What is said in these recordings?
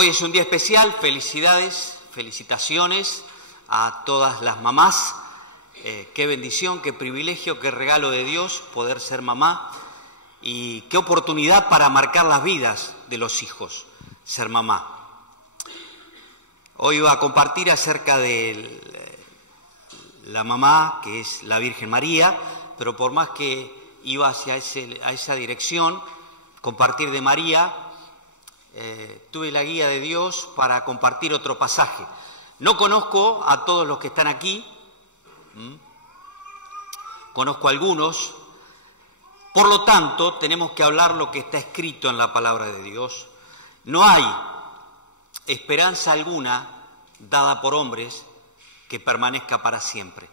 Hoy es un día especial, felicidades, felicitaciones a todas las mamás. Qué bendición, qué privilegio, qué regalo de Dios poder ser mamá y qué oportunidad para marcar las vidas de los hijos, ser mamá. Hoy voy a compartir acerca de la mamá, que es la Virgen María, pero por más que iba hacia esa dirección, compartir de María, tuve la guía de Dios para compartir otro pasaje. No conozco a todos los que están aquí, conozco a algunos, por lo tanto tenemos que hablar lo que está escrito en la palabra de Dios. No hay esperanza alguna dada por hombres que permanezca para siempre.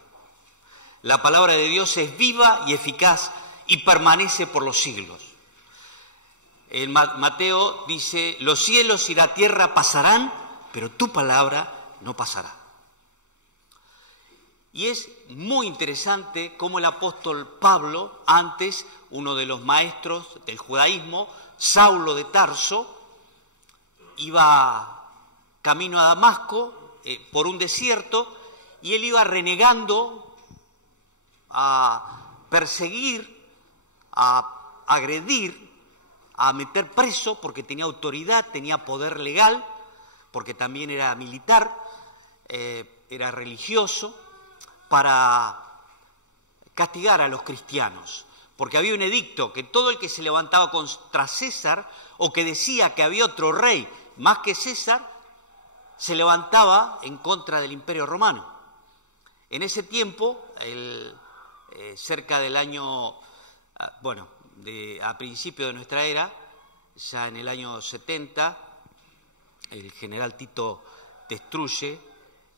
La palabra de Dios es viva y eficaz y permanece por los siglos. En Mateo dice, los cielos y la tierra pasarán, pero tu palabra no pasará. Y es muy interesante cómo el apóstol Pablo, antes uno de los maestros del judaísmo, Saulo de Tarso, iba camino a Damasco por un desierto y él iba renegando a perseguir, a agredir, a meter preso porque tenía autoridad, tenía poder legal, porque también era militar, era religioso, para castigar a los cristianos. Porque había un edicto que todo el que se levantaba contra César o que decía que había otro rey más que César, se levantaba en contra del Imperio Romano. En ese tiempo, cerca del año, a principio de nuestra era, ya en el año 70, el general Tito destruye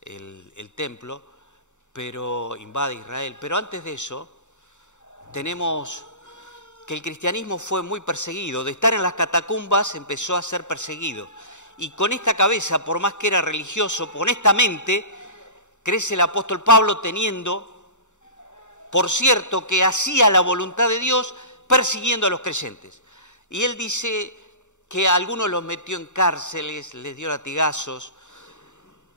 el templo, pero invade Israel. Pero antes de eso, tenemos que el cristianismo fue muy perseguido. De estar en las catacumbas empezó a ser perseguido. Y con esta cabeza, por más que era religioso, con esta mente, crece el apóstol Pablo teniendo, por cierto, que hacía la voluntad de Dios persiguiendo a los creyentes. Y él dice que a algunos los metió en cárceles, les dio latigazos,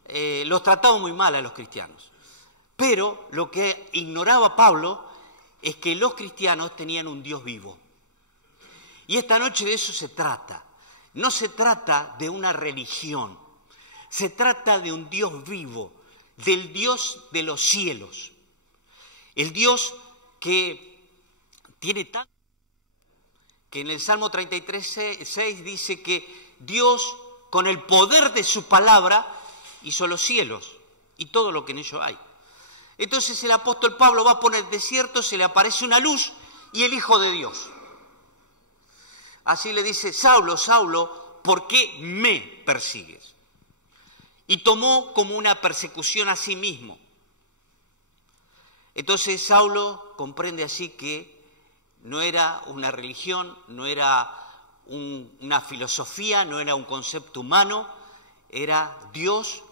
los trataba muy mal a los cristianos. Pero lo que ignoraba Pablo es que los cristianos tenían un Dios vivo. Y esta noche de eso se trata. No se trata de una religión, se trata de un Dios vivo, del Dios de los cielos. El Dios que tiene tanto, que en el Salmo 33:6 dice que Dios, con el poder de su palabra, hizo los cielos y todo lo que en ellos hay. Entonces el apóstol Pablo va por el desierto, se le aparece una luz y el Hijo de Dios. Así le dice, Saulo, Saulo, ¿por qué me persigues? Y tomó como una persecución a sí mismo. Entonces Saulo comprende así que no era una religión, no era una filosofía, no era un concepto humano, era Dios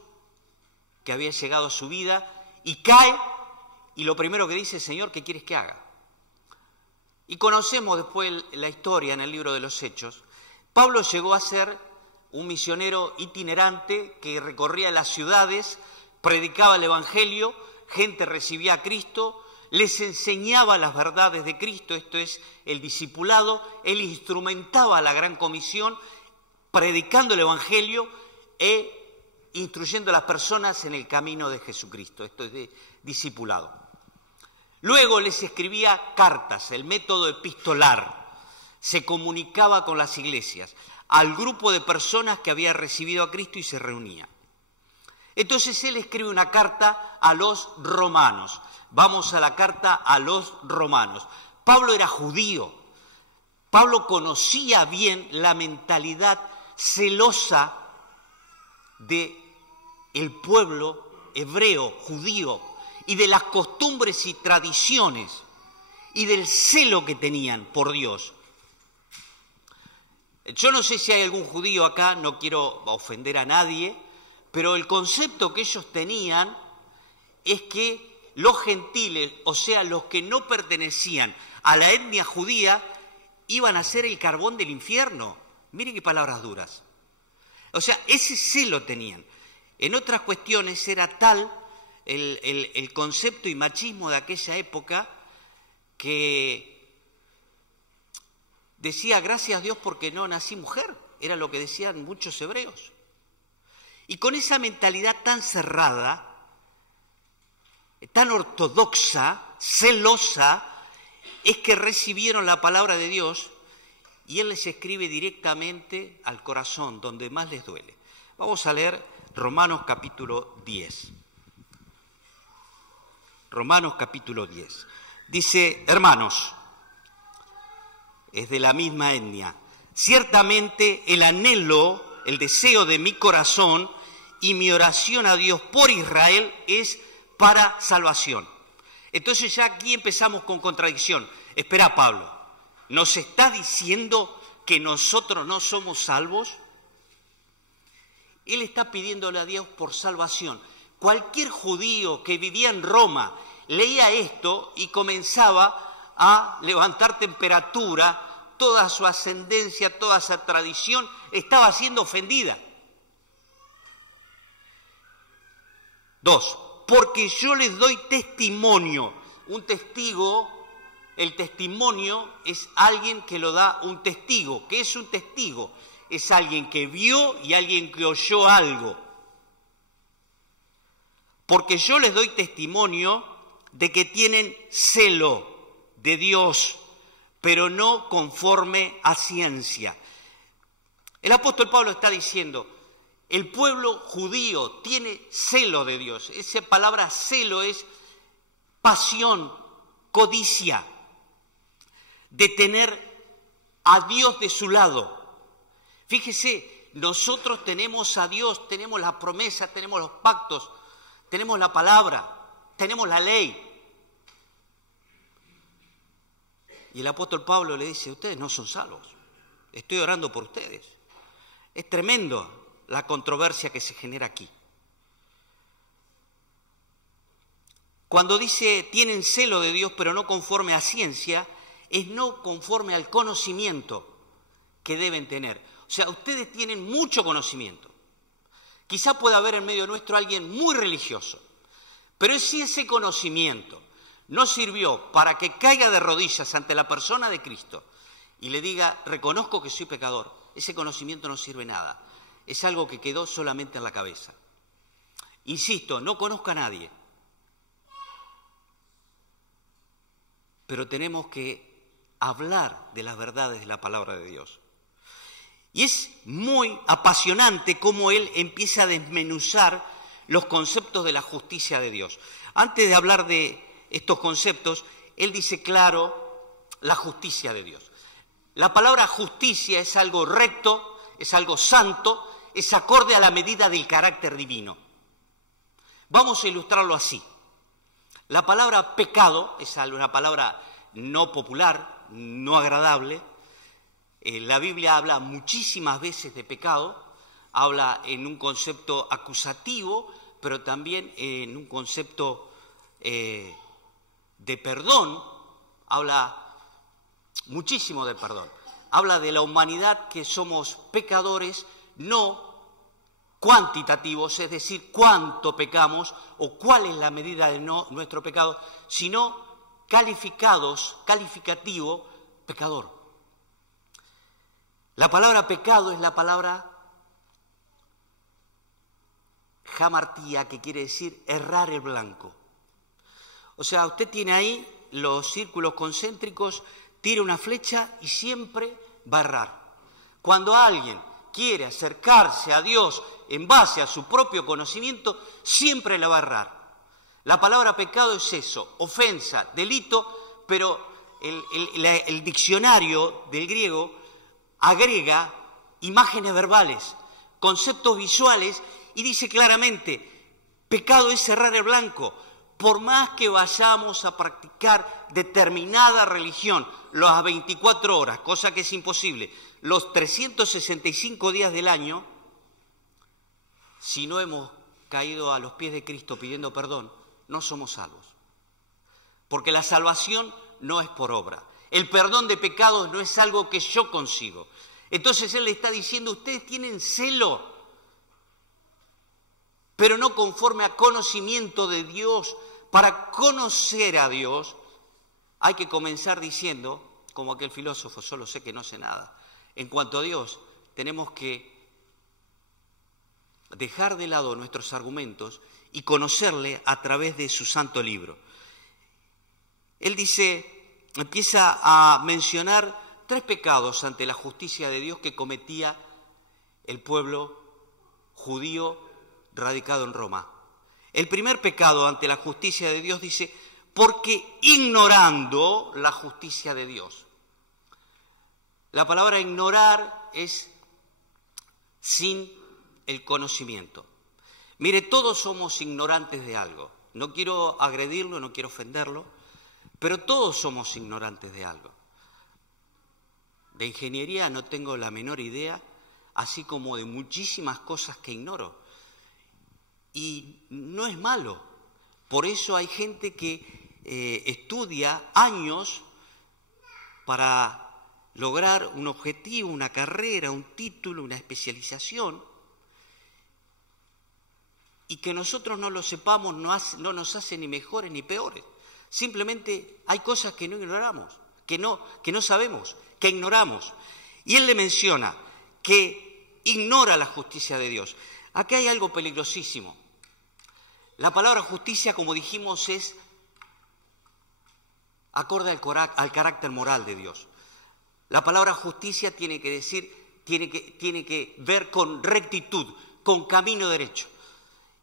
que había llegado a su vida y cae, y lo primero que dice, Señor, ¿qué quieres que haga? Y conocemos después la historia en el libro de los Hechos. Pablo llegó a ser un misionero itinerante que recorría las ciudades, predicaba el Evangelio, gente recibía a Cristo, les enseñaba las verdades de Cristo, esto es el discipulado, él instrumentaba la gran comisión, predicando el Evangelio e instruyendo a las personas en el camino de Jesucristo, esto es de discipulado. Luego les escribía cartas, el método epistolar, se comunicaba con las iglesias, al grupo de personas que había recibido a Cristo y se reunían. Entonces él escribe una carta a los romanos. Vamos a la carta a los romanos. Pablo era judío. Pablo conocía bien la mentalidad celosa del pueblo hebreo, judío, y de las costumbres y tradiciones, y del celo que tenían por Dios. Yo no sé si hay algún judío acá, no quiero ofender a nadie, pero el concepto que ellos tenían es que los gentiles, o sea, los que no pertenecían a la etnia judía, iban a ser el carbón del infierno. Mire qué palabras duras. O sea, ese celo tenían. En otras cuestiones era tal el concepto y machismo de aquella época que decía, gracias a Dios porque no nací mujer. Era lo que decían muchos hebreos. Y con esa mentalidad tan cerrada, tan ortodoxa, celosa, es que recibieron la palabra de Dios y Él les escribe directamente al corazón, donde más les duele. Vamos a leer Romanos capítulo 10. Romanos capítulo 10. Dice, hermanos, es de la misma etnia, ciertamente el anhelo, el deseo de mi corazón y mi oración a Dios por Israel es para salvación. Entonces ya aquí empezamos con contradicción. Espera, Pablo, ¿nos está diciendo que nosotros no somos salvos? Él está pidiéndole a Dios por salvación. Cualquier judío que vivía en Roma leía esto y comenzaba a levantar temperatura, toda su ascendencia, toda esa tradición estaba siendo ofendida. 2. Porque yo les doy testimonio. Un testigo, el testimonio es alguien que lo da un testigo. ¿Qué es un testigo? Es alguien que vio y alguien que oyó algo. Porque yo les doy testimonio de que tienen celo de Dios, pero no conforme a ciencia. El apóstol Pablo está diciendo, el pueblo judío tiene celo de Dios. Esa palabra celo es pasión, codicia, de tener a Dios de su lado. Fíjese, nosotros tenemos a Dios, tenemos las promesas, tenemos los pactos, tenemos la palabra, tenemos la ley. Y el apóstol Pablo le dice, ustedes no son salvos, estoy orando por ustedes. Es tremendo la controversia que se genera aquí. Cuando dice, tienen celo de Dios, pero no conforme a ciencia, es no conforme al conocimiento que deben tener. O sea, ustedes tienen mucho conocimiento. Quizá pueda haber en medio nuestro alguien muy religioso, pero si ese conocimiento no sirvió para que caiga de rodillas ante la persona de Cristo y le diga, reconozco que soy pecador, ese conocimiento no sirve nada. Es algo que quedó solamente en la cabeza. Insisto, no conozco a nadie, pero tenemos que hablar de las verdades de la palabra de Dios. Y es muy apasionante cómo él empieza a desmenuzar los conceptos de la justicia de Dios. Antes de hablar de estos conceptos, él dice claro la justicia de Dios. La palabra justicia es algo recto, es algo santo, es acorde a la medida del carácter divino. Vamos a ilustrarlo así. La palabra pecado es una palabra no popular, no agradable. La Biblia habla muchísimas veces de pecado, habla en un concepto acusativo, pero también en un concepto de perdón, habla muchísimo de perdón. Habla de la humanidad que somos pecadores, no cuantitativos, es decir, cuánto pecamos o cuál es la medida de nuestro pecado, sino calificativo, pecador. La palabra pecado es la palabra hamartía, que quiere decir errar el blanco. O sea, usted tiene ahí los círculos concéntricos, tira una flecha y siempre va a errar. Cuando alguien quiere acercarse a Dios en base a su propio conocimiento, siempre la va a errar. La palabra pecado es eso, ofensa, delito, pero el diccionario del griego agrega imágenes verbales, conceptos visuales y dice claramente, pecado es errar el blanco. Por más que vayamos a practicar determinada religión las 24 horas, cosa que es imposible, los 365 días del año, si no hemos caído a los pies de Cristo pidiendo perdón, no somos salvos. Porque la salvación no es por obra. El perdón de pecados no es algo que yo consigo. Entonces Él le está diciendo, ustedes tienen celo pero no conforme a conocimiento de Dios. Para conocer a Dios hay que comenzar diciendo, como aquel filósofo, solo sé que no sé nada. En cuanto a Dios, tenemos que dejar de lado nuestros argumentos y conocerle a través de su santo libro. Él empieza a mencionar 3 pecados ante la justicia de Dios que cometía el pueblo judío radicado en Roma. El primer pecado ante la justicia de Dios dice, porque ignorando la justicia de Dios. La palabra ignorar es sin el conocimiento. Mire, todos somos ignorantes de algo. No quiero agredirlo, no quiero ofenderlo, pero todos somos ignorantes de algo. De ingeniería no tengo la menor idea, así como de muchísimas cosas que ignoro. Y no es malo. Por eso hay gente que estudia años para lograr un objetivo, una carrera, un título, una especialización, y que nosotros no lo sepamos no nos hace ni mejores ni peores. Simplemente hay cosas que no ignoramos, que no sabemos, que ignoramos. Y él le menciona que ignora la justicia de Dios. Aquí hay algo peligrosísimo. La palabra justicia, como dijimos, es acorde al carácter moral de Dios. La palabra justicia tiene que ver con rectitud, con camino derecho.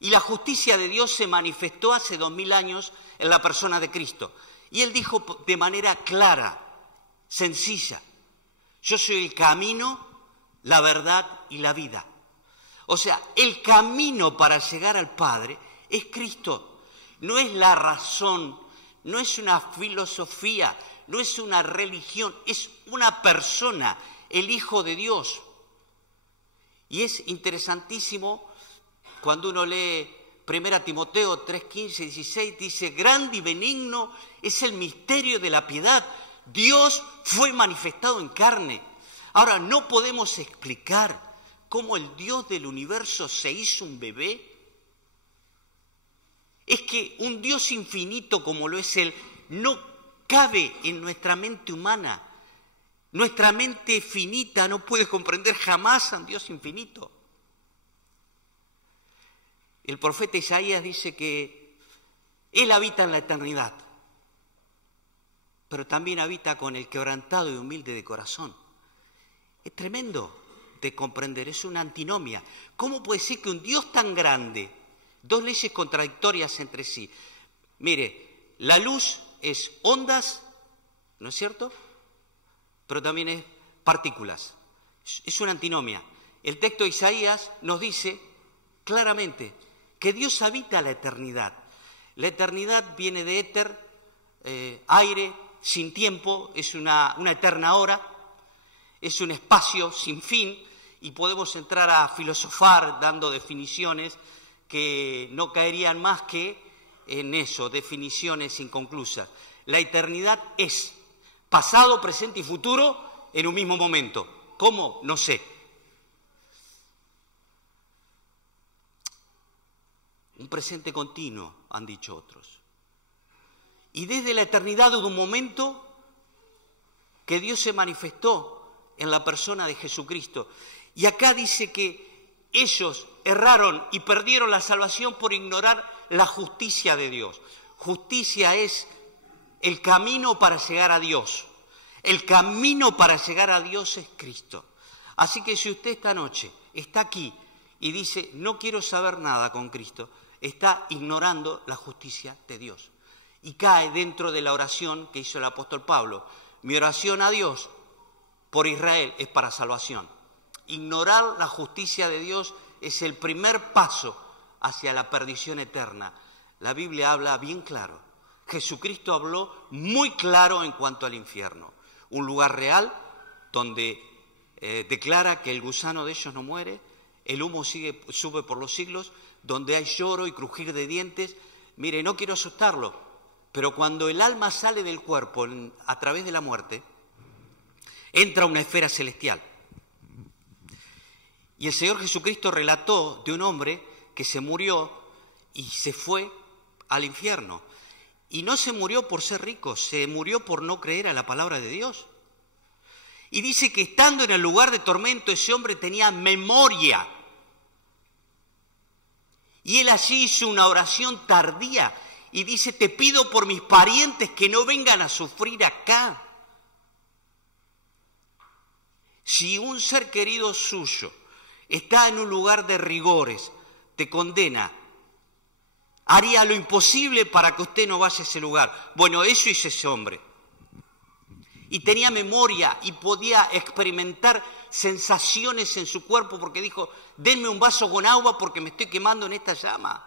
Y la justicia de Dios se manifestó hace 2000 años en la persona de Cristo. Y él dijo de manera clara, sencilla, yo soy el camino, la verdad y la vida. O sea, el camino para llegar al Padre es Cristo. No es la razón, no es una filosofía, no es una religión, es una persona, el Hijo de Dios. Y es interesantísimo cuando uno lee 1 Timoteo 3, 15, 16, dice, grande y benigno es el misterio de la piedad. Dios fue manifestado en carne. Ahora, no podemos explicar cómo el Dios del universo se hizo un bebé. Es que un Dios infinito como lo es Él no cabe en nuestra mente humana. Nuestra mente finita no puede comprender jamás a un Dios infinito. El profeta Isaías dice que Él habita en la eternidad, pero también habita con el quebrantado y humilde de corazón. Es tremendo de comprender, es una antinomia. ¿Cómo puede ser que un Dios tan grande, dos leyes contradictorias entre sí? Mire, la luz es ondas, ¿no es cierto? Pero también es partículas. Es una antinomia. El texto de Isaías nos dice claramente que Dios habita la eternidad. La eternidad viene de éter, aire, sin tiempo, es una eterna hora, es un espacio sin fin, y podemos entrar a filosofar dando definiciones que no caerían más que en eso, definiciones inconclusas. La eternidad es pasado, presente y futuro en un mismo momento. ¿Cómo? No sé. Un presente continuo, han dicho otros. Y desde la eternidad hubo un momento que Dios se manifestó en la persona de Jesucristo. Y acá dice que ellos erraron y perdieron la salvación por ignorar la justicia de Dios. Justicia es el camino para llegar a Dios. El camino para llegar a Dios es Cristo. Así que si usted esta noche está aquí y dice, no quiero saber nada con Cristo, está ignorando la justicia de Dios. Y cae dentro de la oración que hizo el apóstol Pablo. Mi oración a Dios por Israel es para salvación. Ignorar la justicia de Dios es el primer paso hacia la perdición eterna. La Biblia habla bien claro. Jesucristo habló muy claro en cuanto al infierno. Un lugar real donde declara que el gusano de ellos no muere, el humo sube por los siglos, donde hay lloro y crujir de dientes. Mire, no quiero asustarlo, pero cuando el alma sale del cuerpo a través de la muerte, entra a una esfera celestial. Y el Señor Jesucristo relató de un hombre que se murió y se fue al infierno. Y no se murió por ser rico, se murió por no creer a la palabra de Dios. Y dice que estando en el lugar de tormento, ese hombre tenía memoria. Y él allí hizo una oración tardía y dice, te pido por mis parientes que no vengan a sufrir acá. Si un ser querido suyo está en un lugar de rigores, te condena, haría lo imposible para que usted no vaya a ese lugar. Bueno, eso hizo ese hombre. Y tenía memoria y podía experimentar sensaciones en su cuerpo porque dijo, denme un vaso con agua porque me estoy quemando en esta llama.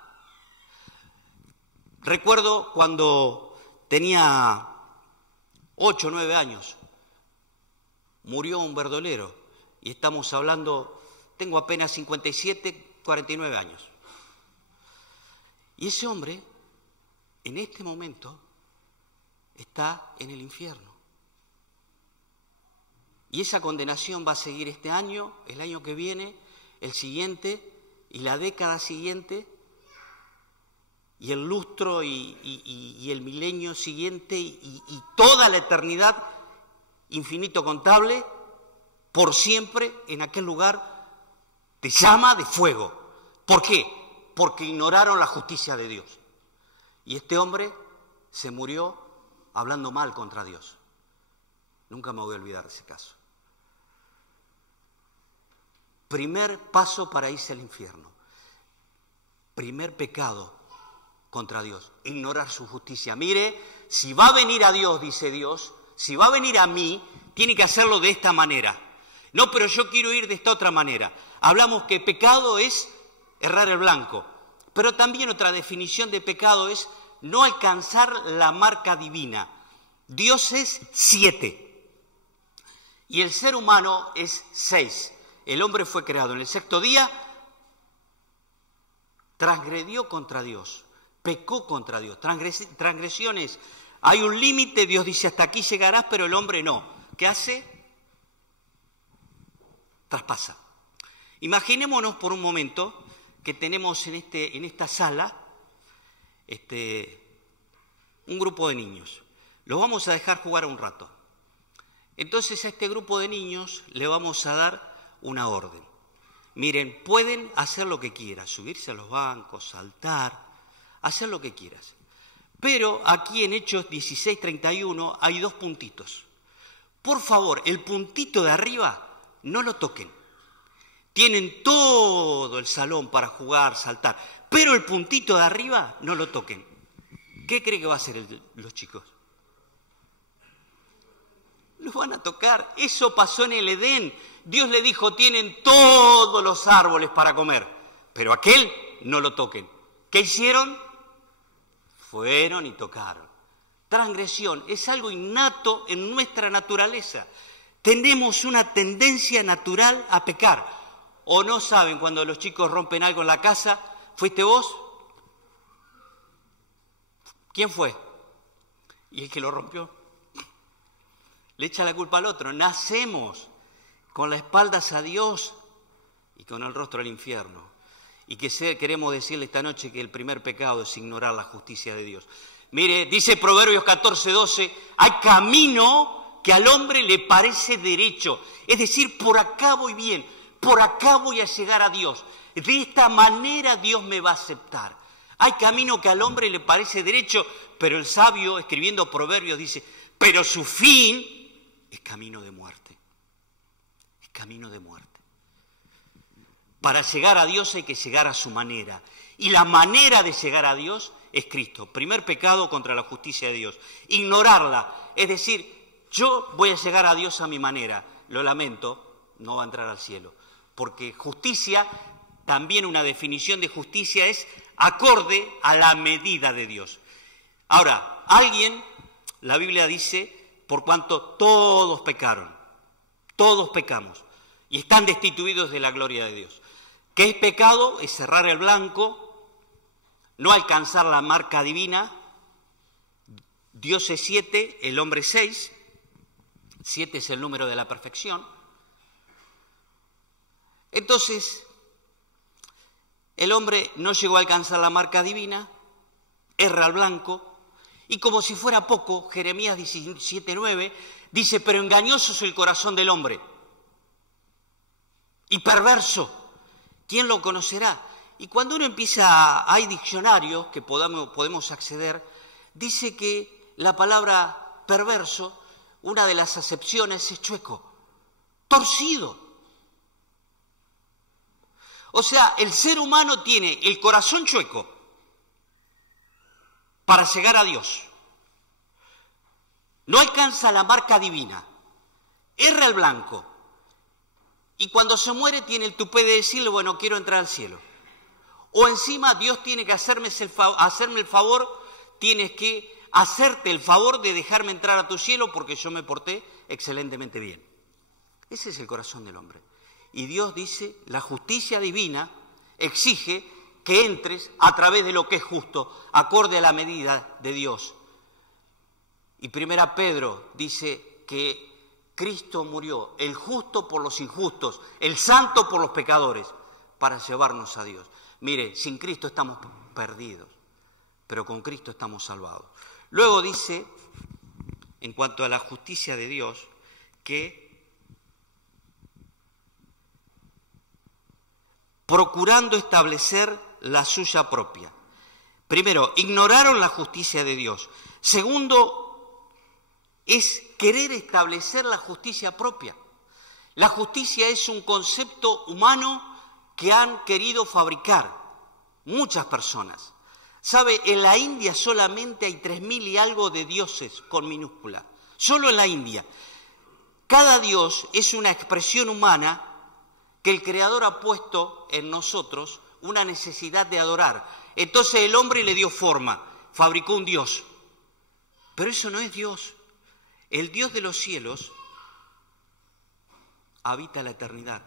Recuerdo cuando tenía 8 o 9 años, murió un verdolero y estamos hablando, tengo apenas 57, 49 años. Y ese hombre, en este momento, está en el infierno. Y esa condenación va a seguir este año, el año que viene, el siguiente y la década siguiente y el lustro y el milenio siguiente y toda la eternidad infinito contable por siempre en aquel lugar de llama de fuego. ¿Por qué? Porque ignoraron la justicia de Dios. Y este hombre se murió hablando mal contra Dios. Nunca me voy a olvidar de ese caso. Primer paso para irse al infierno. Primer pecado contra Dios, ignorar su justicia. Mire, si va a venir a Dios, dice Dios, si va a venir a mí, tiene que hacerlo de esta manera. No, pero yo quiero ir de esta otra manera. Hablamos que pecado es errar el blanco, pero también otra definición de pecado es no alcanzar la marca divina. Dios es 7 y el ser humano es 6. El hombre fue creado en el 6º día, transgredió contra Dios, pecó contra Dios. Transgresiones, hay un límite, Dios dice hasta aquí llegarás, pero el hombre no. ¿Qué hace? Traspasa. Imaginémonos por un momento que tenemos en esta sala un grupo de niños. Los vamos a dejar jugar un rato. Entonces a este grupo de niños le vamos a dar una orden. Miren, pueden hacer lo que quieran, subirse a los bancos, saltar, hacer lo que quieras. Pero aquí en Hechos 16:31 hay 2 puntitos. Por favor, el puntito de arriba no lo toquen. Tienen todo el salón para jugar, saltar, pero el puntito de arriba no lo toquen. ¿Qué cree que va a hacer los chicos? Los van a tocar. Eso pasó en el Edén. Dios le dijo, tienen todos los árboles para comer, pero aquel no lo toquen. ¿Qué hicieron? Fueron y tocaron. Transgresión es algo innato en nuestra naturaleza. Tenemos una tendencia natural a pecar. ¿O no saben cuando los chicos rompen algo en la casa? ¿Fuiste vos? ¿Quién fue? ¿Y el que lo rompió? Le echa la culpa al otro. Nacemos con las espaldas a Dios y con el rostro al infierno. Y queremos decirle esta noche que el primer pecado es ignorar la justicia de Dios. Mire, dice Proverbios 14:12, hay camino que al hombre le parece derecho. Es decir, por acá voy bien, por acá voy a llegar a Dios. De esta manera Dios me va a aceptar. Hay camino que al hombre le parece derecho, pero el sabio, escribiendo Proverbios, dice, pero su fin es camino de muerte. Es camino de muerte. Para llegar a Dios hay que llegar a su manera. Y la manera de llegar a Dios es Cristo. Primer pecado contra la justicia de Dios. Ignorarla. Es decir, yo voy a llegar a Dios a mi manera. Lo lamento, no va a entrar al cielo. Porque justicia, también una definición de justicia es acorde a la medida de Dios. Ahora, la Biblia dice, por cuanto todos pecaron, todos pecamos y están destituidos de la gloria de Dios. ¿Qué es pecado? Es cerrar el blanco, no alcanzar la marca divina. Dios es 7, el hombre es 6. 7 es el número de la perfección. Entonces, el hombre no llegó a alcanzar la marca divina, erra al blanco, y como si fuera poco, Jeremías 17:9 dice, pero engañoso es el corazón del hombre, y perverso, ¿quién lo conocerá? Y cuando uno empieza, hay diccionarios que podemos acceder, dice que la palabra perverso, una de las acepciones es chueco, torcido. O sea, el ser humano tiene el corazón chueco para llegar a Dios. No alcanza la marca divina, erra el blanco. Y cuando se muere tiene el tupé de decirle, bueno, quiero entrar al cielo. O encima Dios tiene que hacerme el favor, tienes que hacerte el favor de dejarme entrar a tu cielo porque yo me porté excelentemente bien. Ese es el corazón del hombre. Y Dios dice, la justicia divina exige que entres a través de lo que es justo, acorde a la medida de Dios. Y 1 Pedro dice que Cristo murió, el justo por los injustos, el santo por los pecadores, para llevarnos a Dios. Mire, sin Cristo estamos perdidos, pero con Cristo estamos salvados. Luego dice, en cuanto a la justicia de Dios, que procurando establecer la suya propia. Primero, ignoraron la justicia de Dios. Segundo, es querer establecer la justicia propia. La justicia es un concepto humano que han querido fabricar muchas personas. ¿Sabe? En la India solamente hay 3.000 y algo de dioses con minúscula. Solo en la India. Cada dios es una expresión humana que el Creador ha puesto en nosotros una necesidad de adorar. Entonces el hombre le dio forma, fabricó un dios. Pero eso no es Dios. El Dios de los cielos habita la eternidad.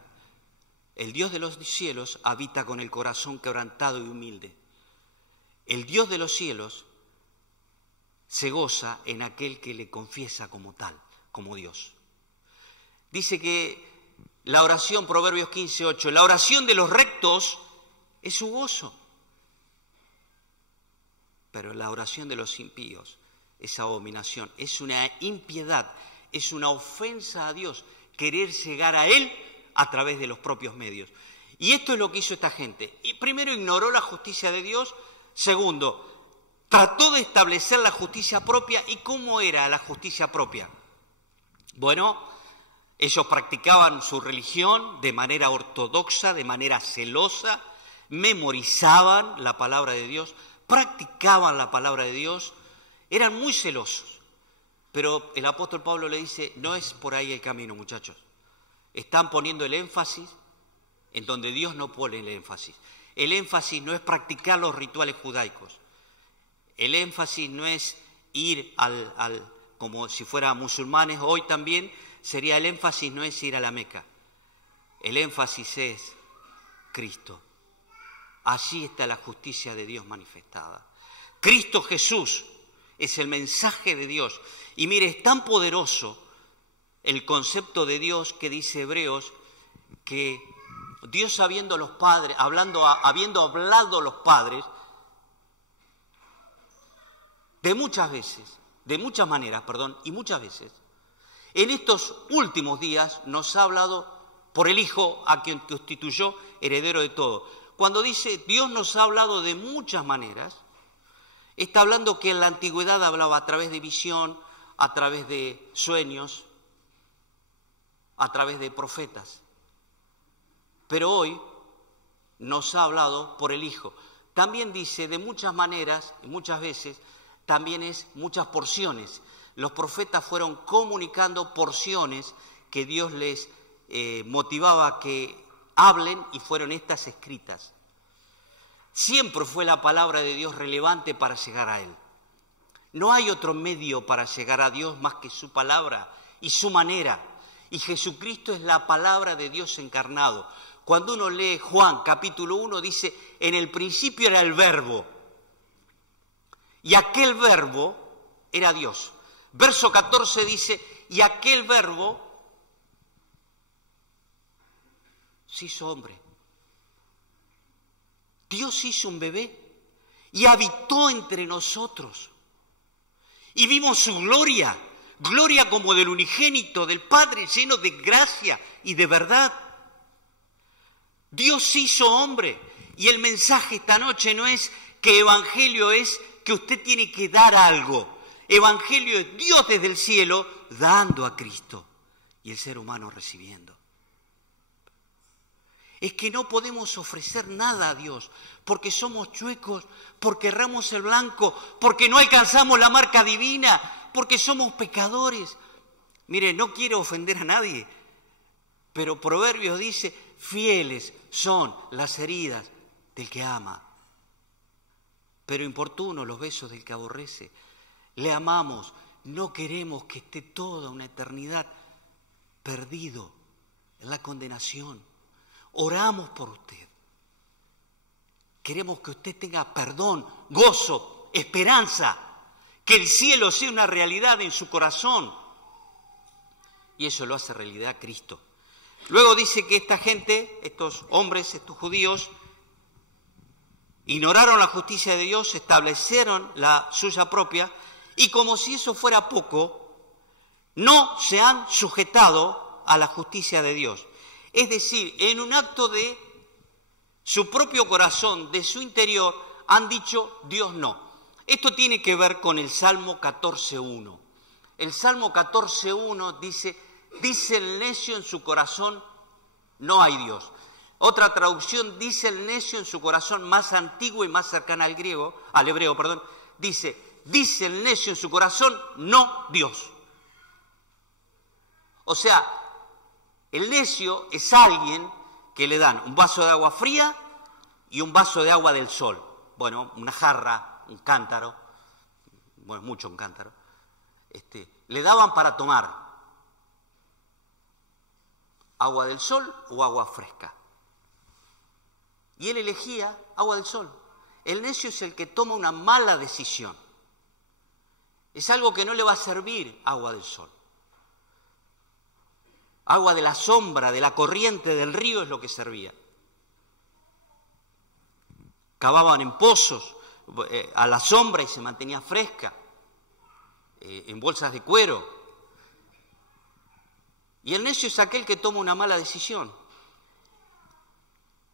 El Dios de los cielos habita con el corazón quebrantado y humilde. El Dios de los cielos se goza en aquel que le confiesa como tal, como Dios. Dice que la oración, Proverbios 15:8, la oración de los rectos es su gozo. Pero la oración de los impíos es abominación, es una impiedad, es una ofensa a Dios, querer llegar a Él a través de los propios medios. Y esto es lo que hizo esta gente. Y primero ignoró la justicia de Dios. Segundo, trató de establecer la justicia propia. ¿Y cómo era la justicia propia? Bueno, ellos practicaban su religión de manera ortodoxa, de manera celosa, memorizaban la palabra de Dios, practicaban la palabra de Dios, eran muy celosos. Pero el apóstol Pablo le dice, no es por ahí el camino, muchachos. Están poniendo el énfasis en donde Dios no pone el énfasis. El énfasis no es practicar los rituales judaicos. El énfasis no es ir como si fueran musulmanes. Hoy también sería el énfasis, no es ir a la Meca. El énfasis es Cristo. Allí está la justicia de Dios manifestada. Cristo Jesús es el mensaje de Dios. Y mire, es tan poderoso el concepto de Dios que dice Hebreos que Dios habiendo hablado los padres de muchas maneras, y muchas veces, en estos últimos días nos ha hablado por el Hijo a quien constituyó heredero de todo. Cuando dice Dios nos ha hablado de muchas maneras, está hablando que en la antigüedad hablaba a través de visión, a través de sueños, a través de profetas. Pero hoy nos ha hablado por el Hijo. También dice de muchas maneras y muchas veces, también es muchas porciones. Los profetas fueron comunicando porciones que Dios les motivaba a que hablen y fueron estas escritas. Siempre fue la palabra de Dios relevante para llegar a Él. No hay otro medio para llegar a Dios más que su palabra y su manera. Y Jesucristo es la palabra de Dios encarnado. Cuando uno lee Juan capítulo 1 dice, en el principio era el verbo. Y aquel verbo era Dios. Verso 14 dice, y aquel verbo se hizo hombre. Dios hizo un bebé y habitó entre nosotros. Y vimos su gloria, gloria como del unigénito, del Padre, lleno de gracia y de verdad. Dios hizo hombre. Y el mensaje esta noche no es que evangelio es que usted tiene que dar algo. Evangelio es Dios desde el cielo dando a Cristo y el ser humano recibiendo. Es que no podemos ofrecer nada a Dios porque somos chuecos, porque erramos el blanco, porque no alcanzamos la marca divina, porque somos pecadores. Mire, no quiero ofender a nadie, pero Proverbios dice, fieles son las heridas del que ama, pero importunos los besos del que aborrece. Le amamos, no queremos que esté toda una eternidad perdido en la condenación. Oramos por usted. Queremos que usted tenga perdón, gozo, esperanza, que el cielo sea una realidad en su corazón. Y eso lo hace realidad Cristo. Luego dice que esta gente, estos hombres, estos judíos, ignoraron la justicia de Dios, establecieron la suya propia, y como si eso fuera poco, no se han sujetado a la justicia de Dios. Es decir, en un acto de su propio corazón, de su interior, han dicho Dios no. Esto tiene que ver con el Salmo 14.1. El Salmo 14.1 dice el necio en su corazón, no hay Dios. Otra traducción dice el necio en su corazón, más antigua y más cercana al hebreo, dice el necio en su corazón, no Dios. O sea, el necio es alguien que le dan un vaso de agua fría y un vaso de agua del sol. Bueno, una jarra, un cántaro, bueno, mucho un cántaro. Le daban para tomar agua del sol o agua fresca. Y él elegía agua del sol. El necio es el que toma una mala decisión. Es algo que no le va a servir agua del sol. Agua de la sombra, de la corriente del río es lo que servía. Cavaban en pozos a la sombra y se mantenía fresca, en bolsas de cuero. Y el necio es aquel que toma una mala decisión.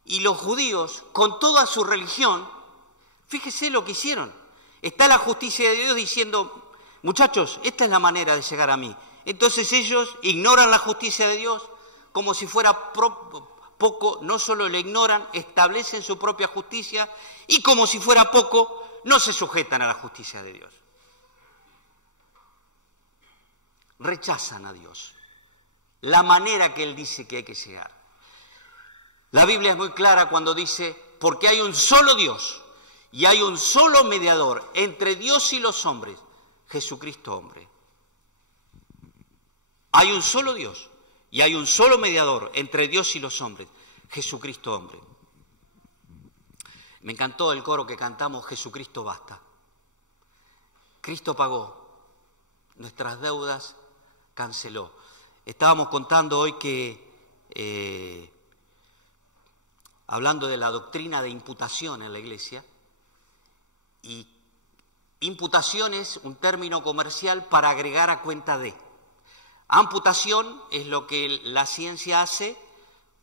Y los judíos, con toda su religión, fíjese lo que hicieron. Está la justicia de Dios diciendo, muchachos, esta es la manera de llegar a mí. Entonces ellos ignoran la justicia de Dios como si fuera poco, no solo la ignoran, establecen su propia justicia y como si fuera poco, no se sujetan a la justicia de Dios. Rechazan a Dios, la manera que Él dice que hay que llegar. La Biblia es muy clara cuando dice, porque hay un solo Dios y hay un solo mediador entre Dios y los hombres, Jesucristo hombre. Hay un solo Dios y hay un solo mediador entre Dios y los hombres, Jesucristo hombre. Me encantó el coro que cantamos, Jesucristo basta. Cristo pagó, nuestras deudas canceló. Estábamos contando hoy que, hablando de la doctrina de imputación en la iglesia, y imputación es un término comercial para agregar a cuenta de. Amputación es lo que la ciencia hace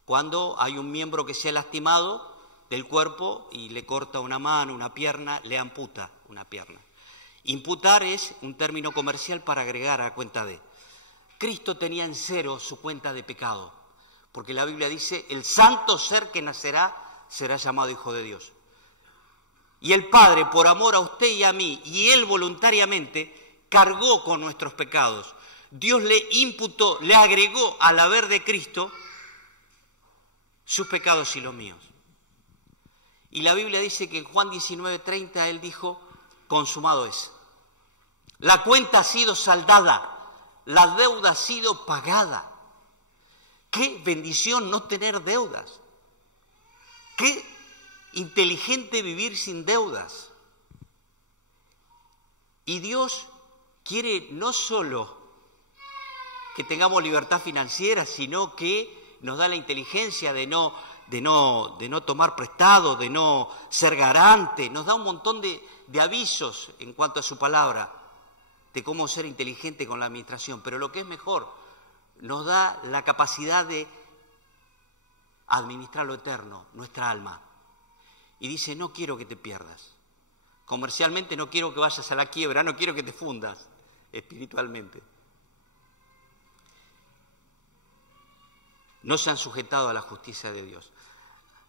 cuando hay un miembro que se ha lastimado del cuerpo y le corta una mano, una pierna, le amputa una pierna. Imputar es un término comercial para agregar a cuenta de. Cristo tenía en cero su cuenta de pecado, porque la Biblia dice, el santo ser que nacerá será llamado Hijo de Dios. Y el Padre, por amor a usted y a mí, y Él voluntariamente, cargó con nuestros pecados. Dios le imputó, le agregó al haber de Cristo sus pecados y los míos. Y la Biblia dice que en Juan 19:30 Él dijo, consumado es. La cuenta ha sido saldada, la deuda ha sido pagada. Qué bendición no tener deudas. Qué inteligente vivir sin deudas. Y Dios quiere no solo que tengamos libertad financiera, sino que nos da la inteligencia de no de no tomar prestado, de no ser garante, nos da un montón de avisos en cuanto a su palabra, de cómo ser inteligente con la administración, pero lo que es mejor, nos da la capacidad de administrar lo eterno, nuestra alma. Y dice, no quiero que te pierdas. Comercialmente no quiero que vayas a la quiebra, no quiero que te fundas espiritualmente. No se han sujetado a la justicia de Dios.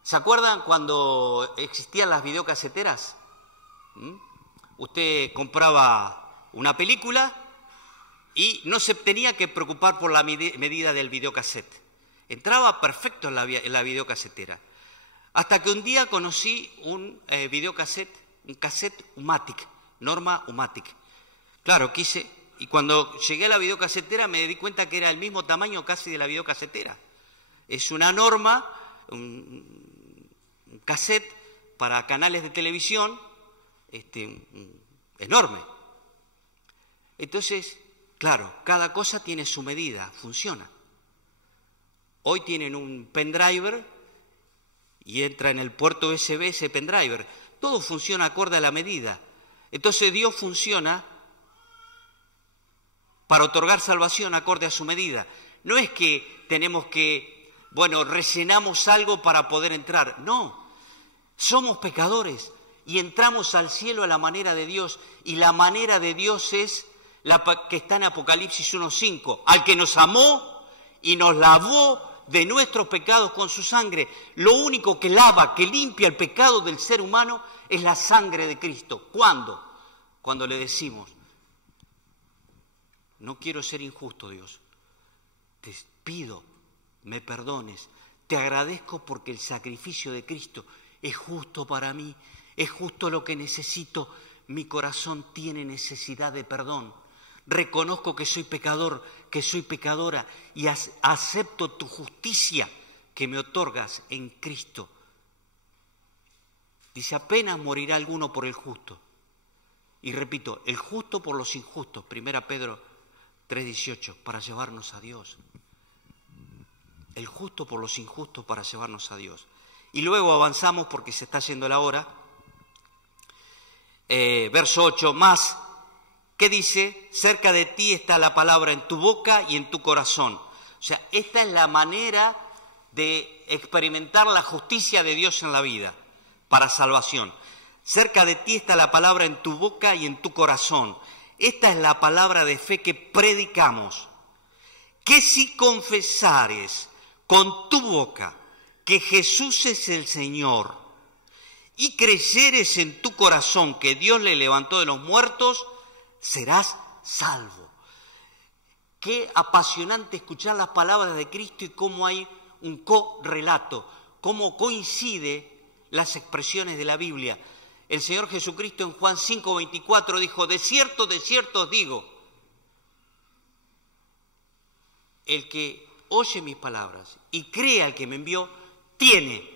¿Se acuerdan cuando existían las videocaseteras? Usted compraba una película y no se tenía que preocupar por la medida del videocassette. Entraba perfecto en la videocasetera. Hasta que un día conocí un videocassette, un cassette U-Matic, norma U-Matic. Claro, y cuando llegué a la videocasetera me di cuenta que era el mismo tamaño casi de la videocasetera. Es una norma, un cassette para canales de televisión, enorme. Entonces, claro, cada cosa tiene su medida, funciona. Hoy tienen un pendriver y entra en el puerto USB ese pendriver. Todo funciona acorde a la medida. Entonces Dios funciona para otorgar salvación acorde a su medida. No es que tenemos que, rellenamos algo para poder entrar. No, somos pecadores y entramos al cielo a la manera de Dios. Y la manera de Dios es la que está en Apocalipsis 1:5. Al que nos amó y nos lavó de nuestros pecados con su sangre. Lo único que lava, que limpia el pecado del ser humano es la sangre de Cristo. ¿Cuándo? Cuando le decimos, no quiero ser injusto, Dios. Te pido, me perdones. Te agradezco porque el sacrificio de Cristo es justo para mí. Es justo lo que necesito. Mi corazón tiene necesidad de perdón. Reconozco que soy pecador, que soy pecadora y acepto tu justicia que me otorgas en Cristo. Dice, apenas morirá alguno por el justo. Y repito, el justo por los injustos, 1 Pedro 3:18, para llevarnos a Dios. El justo por los injustos para llevarnos a Dios. Y luego avanzamos porque se está yendo la hora. Verso 8, más. ¿Qué dice? Cerca de ti está la palabra en tu boca y en tu corazón. O sea, esta es la manera de experimentar la justicia de Dios en la vida, para salvación. Cerca de ti está la palabra en tu boca y en tu corazón. Esta es la palabra de fe que predicamos. Que si confesares con tu boca que Jesús es el Señor y creyeres en tu corazón que Dios le levantó de los muertos, serás salvo. Qué apasionante escuchar las palabras de Cristo y cómo hay un correlato, cómo coincide las expresiones de la Biblia. El Señor Jesucristo en Juan 5:24 dijo, de cierto os digo, el que oye mis palabras y cree al que me envió, tiene,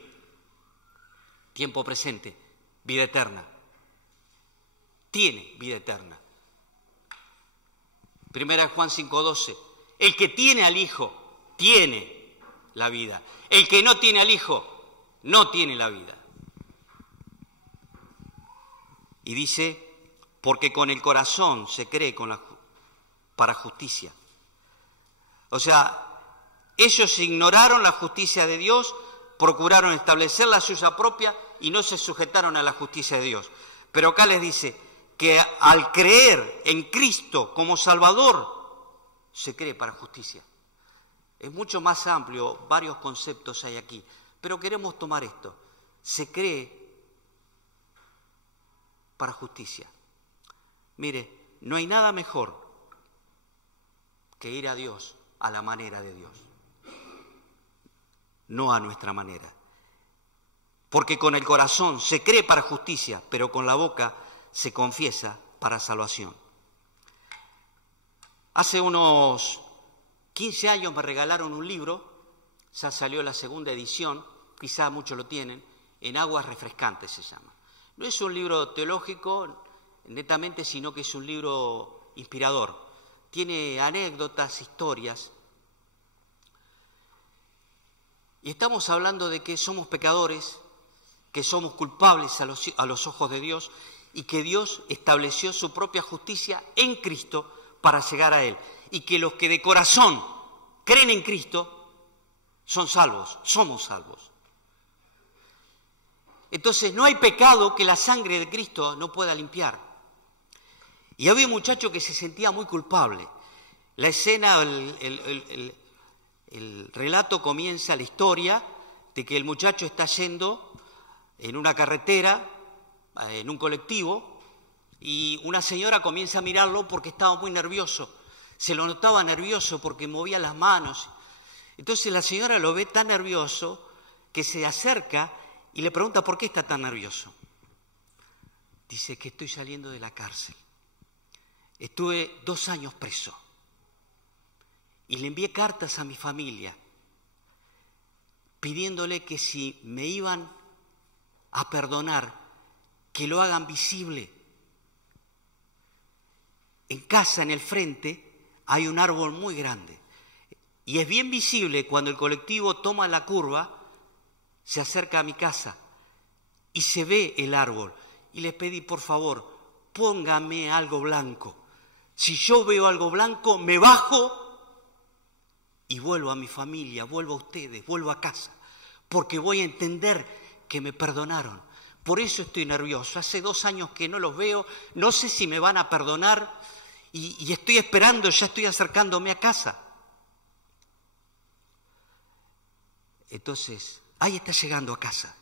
tiempo presente, vida eterna. Tiene vida eterna. 1 Juan 5:12, el que tiene al Hijo, tiene la vida. El que no tiene al Hijo, no tiene la vida. Y dice, porque con el corazón se cree para justicia. O sea, ellos ignoraron la justicia de Dios, procuraron establecer la suya propia y no se sujetaron a la justicia de Dios. Pero acá les dice que al creer en Cristo como Salvador, se cree para justicia. Es mucho más amplio, varios conceptos hay aquí, pero queremos tomar esto. Se cree para justicia. Mire, no hay nada mejor que ir a Dios a la manera de Dios, no a nuestra manera. Porque con el corazón se cree para justicia, pero con la boca se confiesa para salvación. Hace unos 15 años me regalaron un libro, ya salió la segunda edición, quizá muchos lo tienen, En aguas refrescantes se llama. No es un libro teológico netamente, sino que es un libro inspirador. Tiene anécdotas, historias. Y estamos hablando de que somos pecadores, que somos culpables a los ojos de Dios y que Dios estableció su propia justicia en Cristo para llegar a Él. Y que los que de corazón creen en Cristo son salvos, somos salvos. Entonces no hay pecado que la sangre de Cristo no pueda limpiar. Y había un muchacho que se sentía muy culpable. La escena, el relato comienza, la historia de que el muchacho está yendo en una carretera, en un colectivo, y una señora comienza a mirarlo porque estaba muy nervioso. Se lo notaba nervioso porque movía las manos. Entonces la señora lo ve tan nervioso que se acerca y le pregunta por qué está tan nervioso. Dice que estoy saliendo de la cárcel. Estuve 2 años preso. Y le envié cartas a mi familia pidiéndole que si me iban a perdonar, que lo hagan visible. En casa, en el frente, hay un árbol muy grande. Y es bien visible cuando el colectivo toma la curva, se acerca a mi casa y se ve el árbol. Y le pedí, por favor, póngame algo blanco. Si yo veo algo blanco, me bajo y vuelvo a mi familia, vuelvo a ustedes, vuelvo a casa, porque voy a entender que me perdonaron. Por eso estoy nervioso. Hace 2 años que no los veo, no sé si me van a perdonar y estoy esperando, ya estoy acercándome a casa. Entonces, ahí está llegando a casa.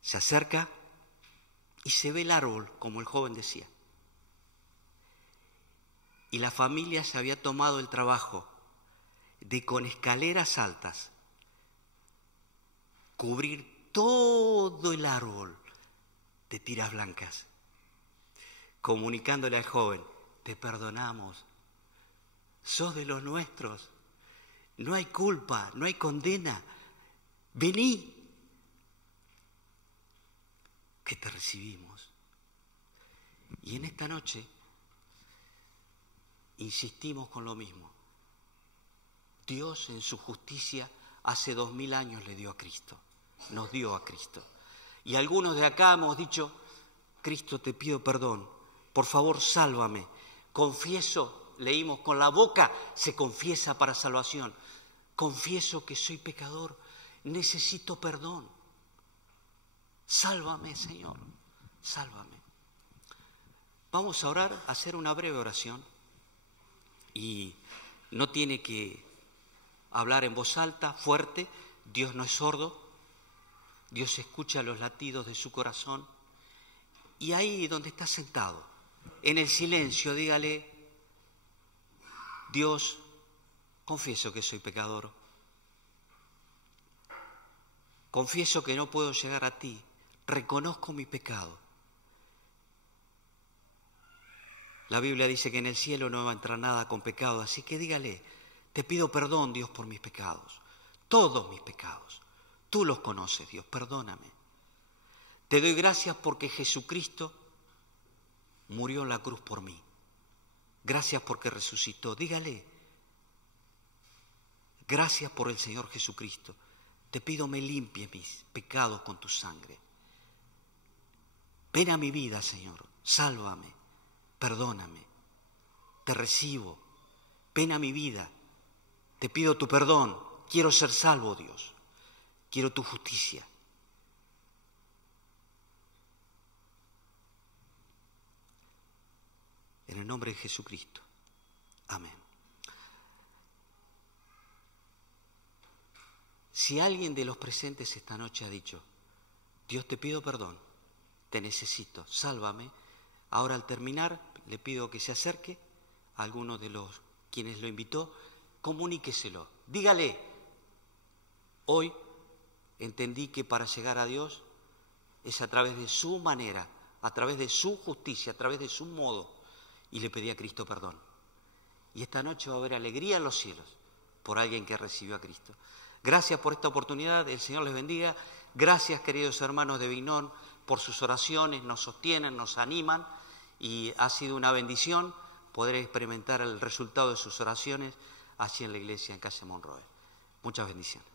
Se acerca y se ve el árbol, como el joven decía. Y la familia se había tomado el trabajo de con escaleras altas cubrir todo el árbol de tiras blancas, comunicándole al joven, te perdonamos, sos de los nuestros, no hay culpa, no hay condena, vení, que te recibimos. Y en esta noche insistimos con lo mismo. Dios en su justicia hace 2000 años le dio a Cristo, nos dio a Cristo. Y algunos de acá hemos dicho, Cristo, te pido perdón, por favor sálvame. Confieso, leímos, con la boca se confiesa para salvación. Confieso que soy pecador, necesito perdón. Sálvame, Señor, sálvame. Vamos a orar, a hacer una breve oración. Y no tiene que hablar en voz alta, fuerte. Dios no es sordo. Dios escucha los latidos de su corazón. Y ahí donde está sentado, en el silencio, dígale, Dios, confieso que soy pecador. Confieso que no puedo llegar a ti. Reconozco mi pecado. La Biblia dice que en el cielo no va a entrar nada con pecado, así que dígale, te pido perdón, Dios, por mis pecados, todos mis pecados. Tú los conoces, Dios, perdóname. Te doy gracias porque Jesucristo murió en la cruz por mí. Gracias porque resucitó. Dígale, gracias por el Señor Jesucristo. Te pido me limpie mis pecados con tu sangre. Ven a mi vida, Señor, sálvame, perdóname, te recibo, ven a mi vida, te pido tu perdón, quiero ser salvo, Dios, quiero tu justicia. En el nombre de Jesucristo. Amén. Si alguien de los presentes esta noche ha dicho, Dios, te pido perdón, te necesito, sálvame, ahora al terminar le pido que se acerque a alguno de los quienes lo invitó, comuníqueselo, dígale, hoy entendí que para llegar a Dios es a través de su manera, a través de su justicia, a través de su modo, y le pedí a Cristo perdón. Y esta noche va a haber alegría en los cielos por alguien que recibió a Cristo. Gracias por esta oportunidad, el Señor les bendiga. Gracias, queridos hermanos de Vignón, por sus oraciones, nos sostienen, nos animan y ha sido una bendición poder experimentar el resultado de sus oraciones así en la iglesia en calle Monroe. Muchas bendiciones.